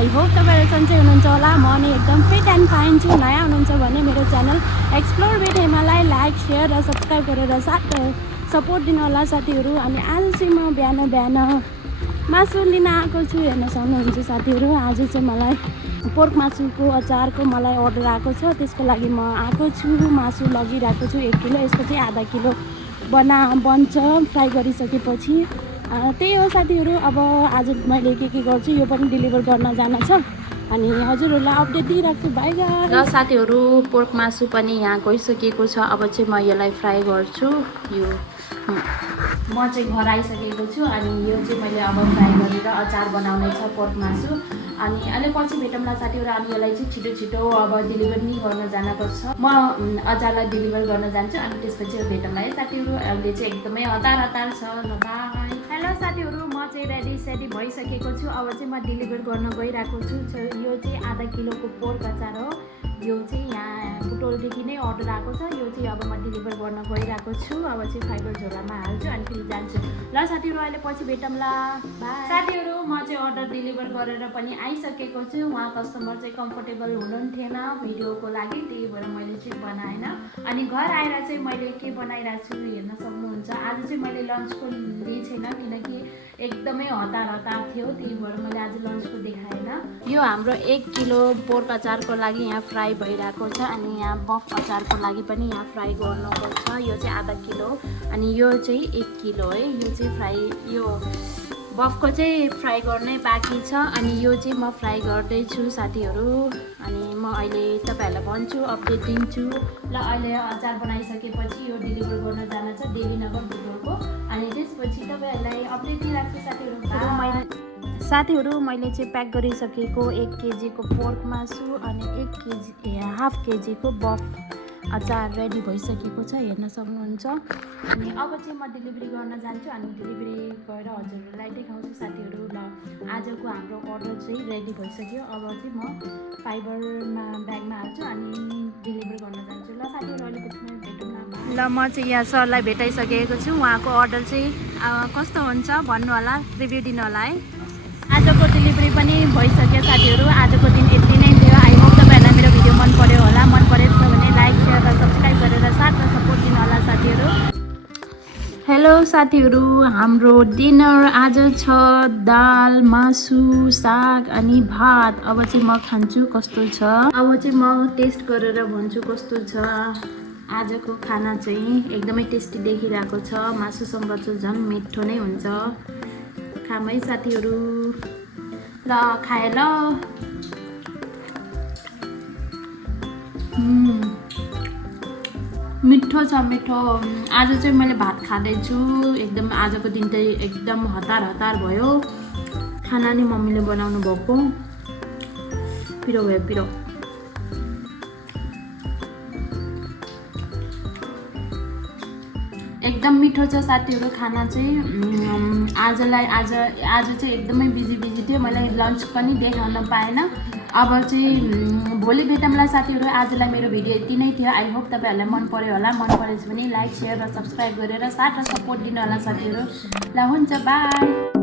I hope तपाईँहरू सन्चै हुनुहुन्छ होला। म नि एकदम फिट एन्ड फाइन छु। नयाँ हुनुहुन्छ भने मेरो च्यानल एक्सप्लोर विथ हेमालाई लाइक सेयर र सब्सक्राइब गरेर सपोर्ट दिनु होला साथीहरू। अनि आज चाहिँ म बिहान मासु लिन आएको छु। हेर्न सक्नुहुन्छ साथीहरू, आज चाहिँ मलाई पोर्क मासुको अचारको मलाई अर्डर आएको छ। त्यसको लागि म आएको छु, मासु लगिरहेको छु 1 किलो। यसको चाहिँ आधा किलो बन्छ फ्राई गरिसकेपछि। त्यही हो साथीहरू। अब आज मैले के गर्छु यो पनि डेलिभर गर्न जान छ अनि हजुरहरूलाई अपडेट दिइराख्छु। Bye guys. र साथीहरू, पोर्क मासु पनि यहाँ गइसकेको छ। अब चाहिँ म यसलाई फ्राई गर्छु। यो म चाहिँ घर आइसकेको छु अनि यो चाहिँ मैले अब फ्राई गरेर अचार बनाउने छ पोर्क मासु। अनि अहिले पछि भेटौँला साथीहरू। अनि यसलाई चाहिँ छिटो अब डेलिभर नि गर्न जानुपर्छ। म अचारलाई डेलिभर गर्न जान्छु अनि त्यसपछि भेटौँला है साथीहरू। अहिले चाहिँ एकदमै हतार छ। बाइ। हेलो साथीहरू, म चाहिँ रेडी भइसकेको छु। अब चाहिँ म डेलिभर गर्न गइरहेको छु। यो चाहिँ आधा किलोको पोर्क अचार हो। यो चाहिँ यहाँ बुटोलदेखि नै अर्डर आएको छ। यो चाहिँ अब म डेलिभर गर्न गइरहेको छु। अब चाहिँ फाइबर झोलामा हाल्छु अनि फेरि जान्छु। ल साथीहरू, अहिले पछि भेटौँला। बाइ। साथीहरू, म चाहिँ अर्डर डेलिभर गरेर पनि आइसकेको छु। उहाँ कस्टमर चाहिँ कम्फर्टेबल हुनुहुन्थेन भिडियोको लागि, त्यही भएर मैले चाहिँ बनाएन। अनि घर आएर चाहिँ मैले के बनाइरहेको छु हेर्न सक्नुहुन्छ। आज चाहिँ मैले लन्चको लिएको छैन किनकि एकदमै हतार थियो, त्यही भएर मैले आज लन्चको देखाएन। यो हाम्रो 1 किलो पोर्क अचारको लागि यहाँ फ्राई भइरहेको छ। अनि यहाँ बफ अचारको लागि पनि यहाँ फ्राई गर्नुपर्छ। यो चाहिँ आधा किलो अनि यो चाहिँ 1 किलो है। यो चाहिँ फ्राई, यो बफको चाहिँ फ्राई गर्नै बाँकी छ। अनि यो चाहिँ म फ्राई गर्दैछु साथीहरू। अनि म अहिले तपाईँहरूलाई भन्छु, अपडेट दिन्छु। ल अहिले अचार बनाइसकेपछि यो डेलिभर गर्न जान छ देवीनगर बुटोलको। अनि त्यसपछि तपाईँहरूलाई अपडेट दिइराख्छु साथीहरू। मैले चाहिँ प्याक गरिसकेको 1 केजीको पोर्क मासु अनि 1.5 केजीको बफ अचार रेडी भइसकेको छ, हेर्न सक्नुहुन्छ। अनि अब चाहिँ म डेलिभरी गर्न जान्छु अनि डेलिभरी गएर हजुरहरूलाई देखाउँछु साथीहरू। ल आजको हाम्रो अर्डर चाहिँ रेडी भइसक्यो। अब चाहिँ म फाइबरमा ब्यागमा हाल्छु अनि डेलिभर गर्न जान्छु। ल साथीहरू, अहिले भेटौँला। ल म चाहिँ यहाँ सरलाई भेटाइसकेको छु। उहाँको अर्डर चाहिँ कस्तो हुन्छ भन्नु होला, रिभ्यू दिनु होला है। आजको डेलिभरी पनि भइसक्यो साथीहरू। आजको दिन यति नै थियो। आई होप तपाईँहरूलाई मेरो भिडियो मन पर्यो होला। मन परेको छ भने लाइक सेयर र सब्सक्राइब गरेर साथ र सपोर्ट दिनु होला साथीहरू। हेलो साथीहरू, हाम्रो डिनर आज छ दाल, मासु, साग अनि भात। अब चाहिँ म खान्छु कस्तो छ। अब चाहिँ म टेस्ट गरेर भन्छु कस्तो छ। आजको खाना चाहिँ एकदमै टेस्टी देखिरहेको छ। मासुसँग चाहिँ झन् मिठो नै हुन्छ। खाम है साथीहरू। ल खाए ल। मिठो छ, मिठो। आज चाहिँ मैले भात खाँदैछु। एकदम आजको दिन चाहिँ एकदम हतार भयो। खाना नि मम्मीले बनाउनु भएको। पिरो भयो, पिरो। एकदम मिठो छ साथीहरू खाना चाहिँ। आज चाहिँ एकदमै बिजी थियो। मैले लन्च पनि देखाउन पाएन। अब चाहिँ भोलि भेटौँला साथीहरू। आजलाई मेरो भिडियो यति नै थियो। आई होप तपाईँहरूलाई मन पर्यो होला। मन परेछ भने लाइक सेयर र सब्सक्राइब गरेर साथ र सपोर्ट दिनु होला साथीहरू। ल हुन्छ, बाई।